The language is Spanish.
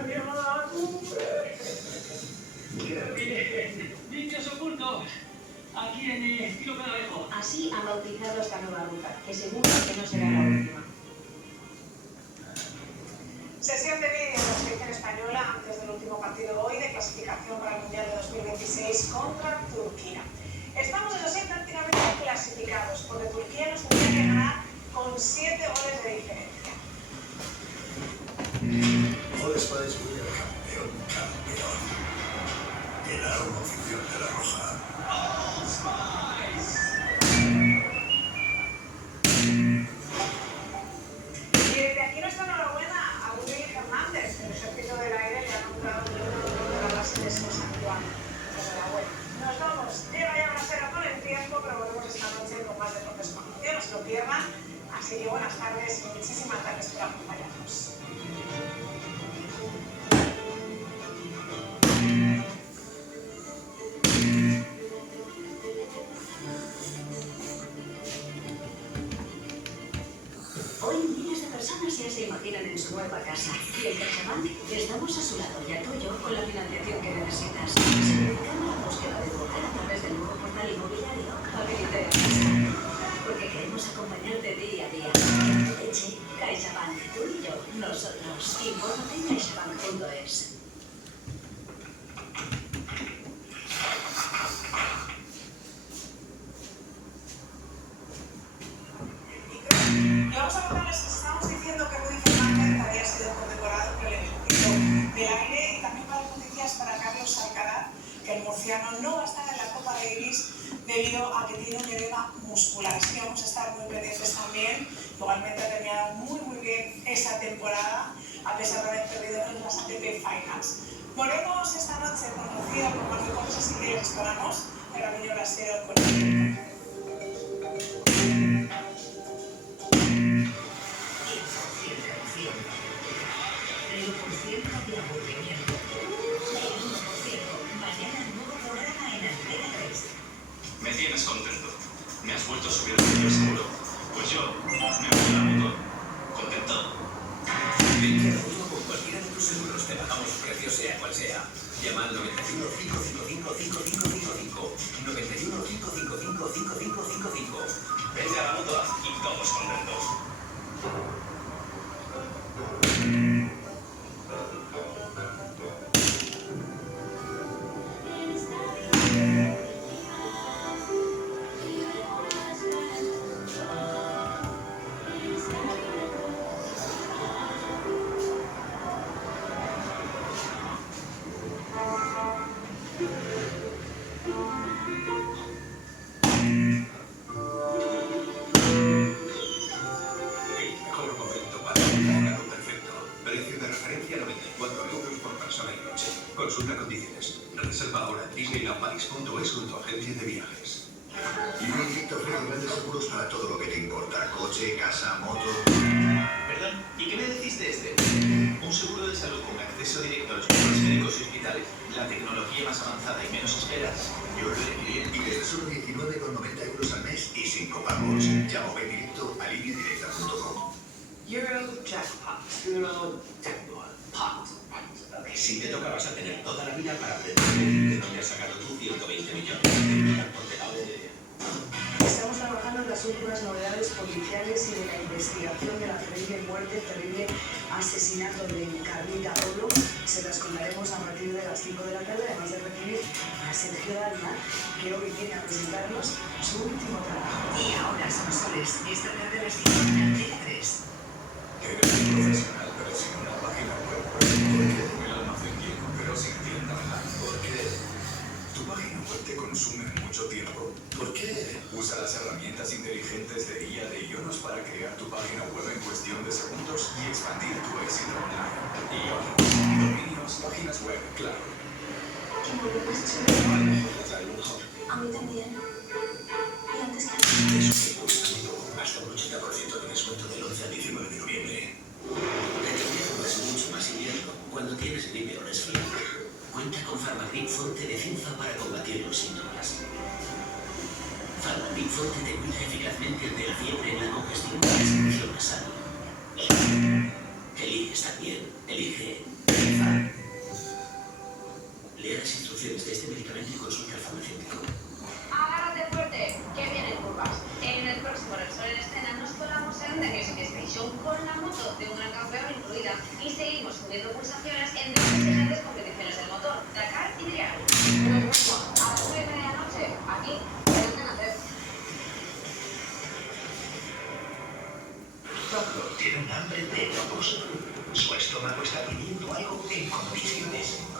ha llegado a la cumbre. ¡Qué bien! ¡Vicios ocultos! Aquí en estilo pedalejo. Así han bautizado esta nueva ruta, que seguro que no será la última. Sesión de vídeo de la selección española antes del último partido hoy de clasificación para el Mundial de 2026 contra Turquía. Estamos en los 6 prácticamente clasificados, porque Turquía nos tendría que ganar con 7 goles de diferencia. Goles para descubrir al campeón. El arma oficial de la Roja. Y desde aquí nuestra enhorabuena a Rubén Fernández. El ejército del aire le ha nombrado el número de la base de San Juan. Enhorabuena. Nos vamos. Llega ya Brasera con el tiempo, pero volvemos esta noche con más deportes con acción. No se lo pierdan. Así que buenas tardes y muchísimas gracias por acompañarnos. Hoy miles de personas ya se imaginan en su nueva casa. Y en CaixaBank estamos a su lado y a tuyo con la financiación que necesitas. Simplificando la búsqueda de tu hogar a través del nuevo portal inmobiliario Habilite Casa. Porque queremos acompañarte día a día. Leche, CaixaBank, tú y yo, nosotros. Infórmate en caixabank.es. Y vamos a contarles que estamos diciendo que Rubén Fernández había sido condecorado por el ejército del aire y también para noticias para Carlos Alcaraz, que el murciano no va a estar en la Copa Davis debido a que tiene un edema muscular. Así que vamos a estar muy pendientes también. Igualmente ha terminado muy bien esa temporada, a pesar de haber perdido en las ATP Finals. Volvemos esta noche con Rocío, con más deportes, así que les esperamos en la Avenida Brasero con el Me tienes contento. Me has vuelto a subir el precio seguro. Pues yo me voy a la moto. ¿Contento? Vente a la moto con cualquiera de tus seguros. Te bajamos su precio sea cual sea. Llama al 91 555 5555. 91 555 5555. Vente a la moto y todos contentos. Consulta condiciones. Reserva ahora en disneylandparis.es con tu agencia de viajes. Y Víctor ofrece grandes seguros para todo lo que te importa. Coche, casa, moto... Perdón, ¿y qué me decís de este? Un seguro de salud con acceso directo a los centros médicos y hospitales. La tecnología más avanzada y menos esperas. Yo lo elegiría. Y desde solo 19,90 € al mes y sin copagos. Llama o ven directo a lineadirecta.com. Eurojackpot. Si te toca vas a tener toda la vida para aprender de dónde has sacado tú 120 millones. Estamos trabajando en las últimas novedades policiales y de la investigación de la terrible asesinato de Carlita Polo. Se las contaremos a partir de las 5 de la tarde, además de recibir a Sergio Dalma, que hoy viene a presentarnos su último trabajo. Y ahora son soles. Esta tarde a las 5 en Antena 3. Eres un profesional, pero sin una página web. ¿Por qué? El almacén lleno, pero sin tienda online. ¿Por qué? Tu página web te consume mucho tiempo. ¿Por qué? Usa las herramientas inteligentes de IA de Ionos para crear tu página web en cuestión de segundos y expandir tu éxito online. Ionos, dominios, páginas web, claro. ¿Qué móvil más chulo? La lujo. A mí también. Y antes que Es un amigo. Hasta un 80% de descuento del 11 al 19 de noviembre. El invierno es mucho más invierno cuando tienes gripe o resfriado. Cuenta con Farmagrip Forte de Cinfa para combatir los síntomas. Farmagrip Forte te cuida eficazmente ante la fiebre, la congestión y la secreción nasal. Eliges también. Elige Cinfa. las instrucciones de este medicamento y consulte al farmacéutico. Agárrate fuerte, que vienen curvas. En el próximo Repsol en Escena nos colamos en The Music Station con la moto de un gran campeón incluida y seguimos subiendo pulsaciones en dos excelentes competiciones del motor, Dakar y Trial. Nos vemos a las 9 de la noche, aquí, en Antena 3. Pablo tiene un hambre de locos. Su estómago está pidiendo algo en condiciones.